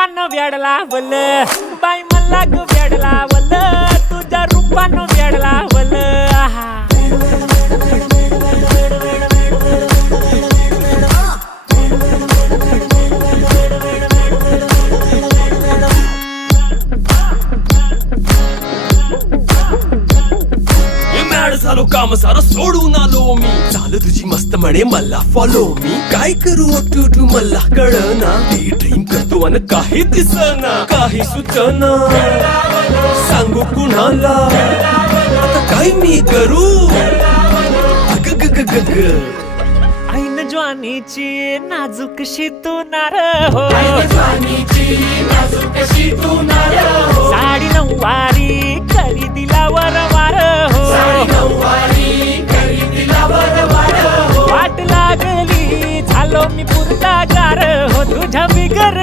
रूपानं वेड लावल बाई मला ग वेड लावल तुझ्या रूपानं वेड लावल झालो काम सारं सोडून आलो मी चाल तुझी मस्त म्हणे मला फॉलो मी काय करू टू मला कळना ती ड्रीम करतो आणि काही दिसना काही सुचना सांगू कुणाला आता काय मी करू ऐन ज्वानीची नाजूकशी तू नार हो साडी नऊवारी करी दिला वरवार हो वाट लागली झालो मी पुरता गार हो तुझ्या बिगर